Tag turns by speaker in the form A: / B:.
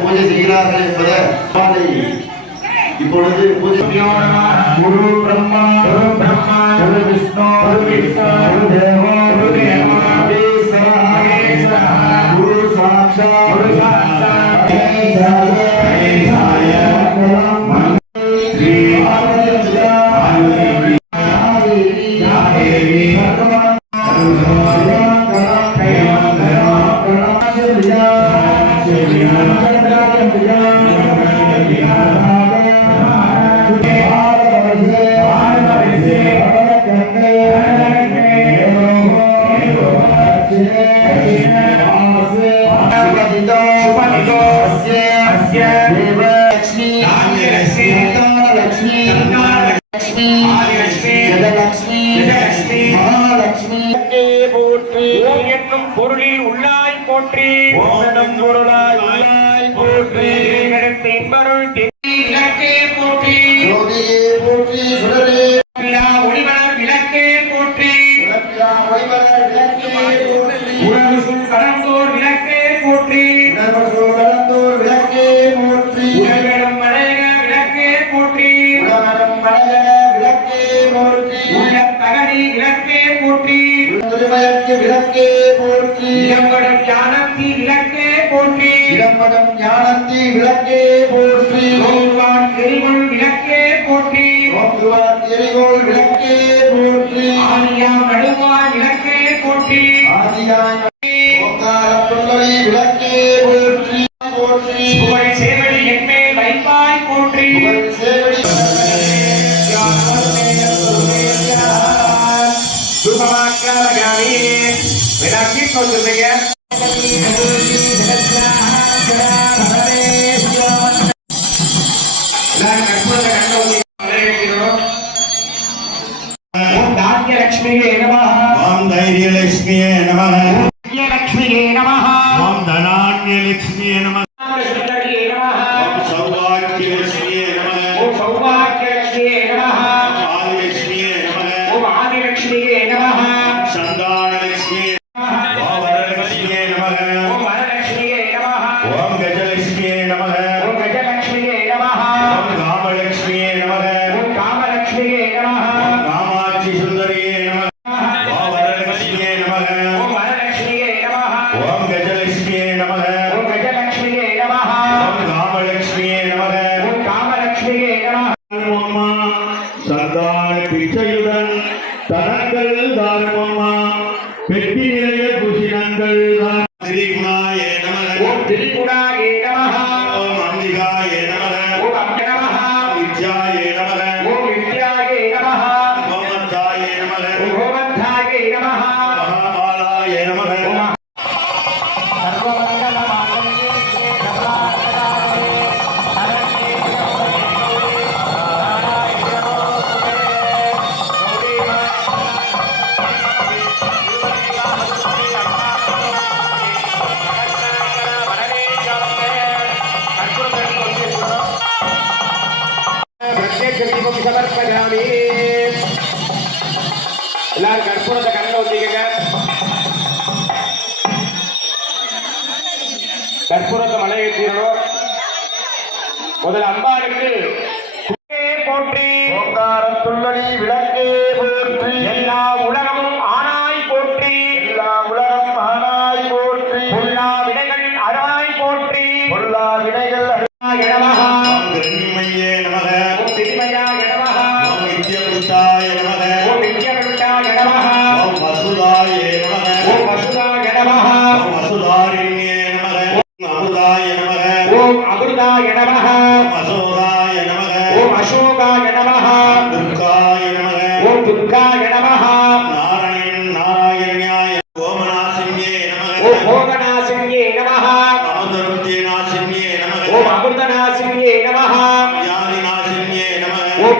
A: பூஜை செய்கிறார்கள் என்பதை பாதை இப்பொழுது பூஜை
B: குரு பிரம்மா குரு பிரம்மா குரு விஷ்ணு குரு விஷ்ணு குரு தேவோ குரு தேவோ மகேஸ்வர மகேஸ்வர
A: குரு சாட்சாத்
B: குரு சாட்சாத்
A: ஸ்ரீ
B: போற்றி என்னும் பொருளில் உள்ளாய் போற்றி பொருளாய் உள்ளாய் போற்றி எடுத்து இன்பருள் விளக்கே போற்றி
A: ஜோதியே போற்றி சுடரே
B: விழா ஒளிவளர் விளக்கே போற்றி
A: உலகிலா ஒளிவர விளக்கே போற்றி
B: உறவு சொல் கடந்தோர் விளக்கே போற்றி
A: உணர்வு கலந்தோர் விளக்கே போற்றி
B: உலகிடம் மலையக விளக்கே போற்றி
A: உலகம் மலைய விளக்கே போற்றி
B: உள்ள தகடி விளக்கே போற்றி
A: திருமயற்கு விளக்கே போற்றி
B: இடம்படும் ஞானத்தி விளக்கே
A: இடம்படம் ஞானத்தி விளக்கே போற்றி.
B: ஓம்வான் எரிவள் விளக்கே போற்றி.
A: ஓங்குவார் எரிகோள் விளக்கே போற்றி.
B: ஆதியாம் விளக்கே போற்றி.
A: ஆதியாய் ஓங்காரம் சொல்லி விளக்கே போற்றி. போற்றி.
B: புகழ் சேவடி என்மேல் வைப்பாய் போற்றி.
A: புகழ் சேவடி
B: சுபமாக்காமி விளக்கி கொண்டுங்க
C: ಲಕ್ಷ್ಮಿಗೆ ನಮಃ
B: ಓಂ ಧೈರ್ಯ ಲಕ್ಷ್ಮಿಯೇ
C: ನಮಃ ಲಕ್ಷ್ಮಿಗೆ ನಮಃ
B: ಓಂ ಧನಾನ್ಯ ಲಕ್ಷ್ಮಿಯೇ
C: ನಮಃ ಸೌಭಾಗ್ಯ ಲಕ್ಷ್ಮಿಯೇ
B: ನಮಃ ಆದಿಲಕ್ಷ್ಮಿಯೇ ನಮಃ
C: ಆದಿಲಕ್ಷ್ಮಿಯೇ ನಮಃ பிச்சையுடன் தனங்கள் தாரமம்மா. பெட்டி நிறைய குஷினங்கள் தான்.
B: சமர்ப்பயாமி எல்லாரும் கற்பூரத்தை கண்ணில் ஊத்திக்கங்க. கற்பூரத்தை மலை ஏற்றிடணும். முதல்ல அம்பாளுக்கு போற்றி.
A: ஓங்காரம் துள்ளடி விளக்கே போற்றி.
B: எல்லா உலகமும் ஆனாய் போற்றி.
A: எல்லா உலகம் ஆனாய் போற்றி.
B: எல்லா வினைகள் அறாய் போற்றி.
A: பொல்லா வினைகள்
C: అశోకాయ నమ.
B: దుర్గాయ నమ. ఓం
C: దుర్గాయ నమ. నారాయణ
B: నారాయణ్యాయ
C: ఓం
B: నాసింగే నమ.
C: ఓం భోగనాసింగే నమ.
B: అమృతనాసింగే నమ. ఓం
C: అమృతనాసింగే నమ. వ్యాధినాసింగే
B: నమ. ఓం